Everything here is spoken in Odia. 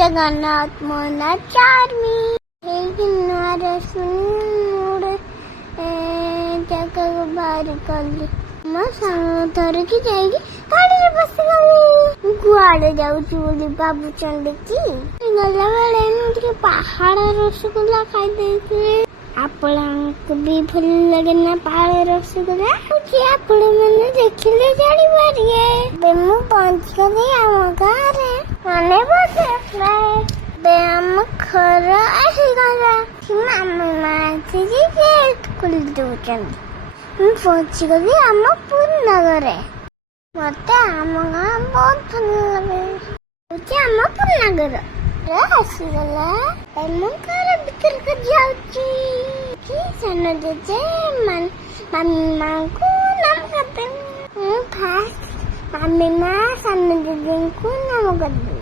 ଜଗନ୍ନାଥ ମୋ ନାଁ ଚାର୍ମି ହେଇକି ନୂଆରେ ଶୁଣି ଜାଗାକୁ ବାହାରି କଲି ମୋ ସାଙ୍ଗ ଧରିକି ଯାଇକି ଗାଡ଼ିରେ ବସିଗଲି। କୁଆଡେ ଯାଉଛି ବୋଲି ଭାବୁଛନ୍ତି କି? ଗଲାବେଳେ ମୁଁ ଟିକେ ପାହାଡ଼ ରସଗୋଲା ଖାଇଦେଇଥିଲି। ଆପଣଙ୍କୁ ବି ଭଲ ଲାଗେ ନା ପାହାଡ଼ ରସଗୋଲା? ଆପଣ ମାନେ ଦେଖିଲେ ଜାଣିପାରିବେ। ଏବେ ମୁଁ ପହଞ୍ଚିଗଲି ଆମ ଗାଁରେ। ମାନେ ଏବେ ଆମ ଘର ଆସିଗଲା। ମାମା ଆସିକି ଗେଟ୍ ଖୋଲି ଦଉଛନ୍ତି। ମୁଁ ପହଞ୍ଚିଗଲି ଆମ ପୁରୁଣା ଘରେ। ମତେ ଆମ ଗାଁ ବହୁତ ଭଲ ଲାଗେ। ଆମ ପୁରୁଣା ଘର ଆସିଗଲା। ମୁଁ ଘର ଭିତରକୁ ଯାଉଛି। ସାନ ଜେଜେ ମାମାଙ୍କୁ ନାମ କରିଦେବି। ମୁଁ ଫାଷ୍ଟ ମାମି ମା ସାନ ଜେଜେଙ୍କୁ ନାମ କରିଦେବି।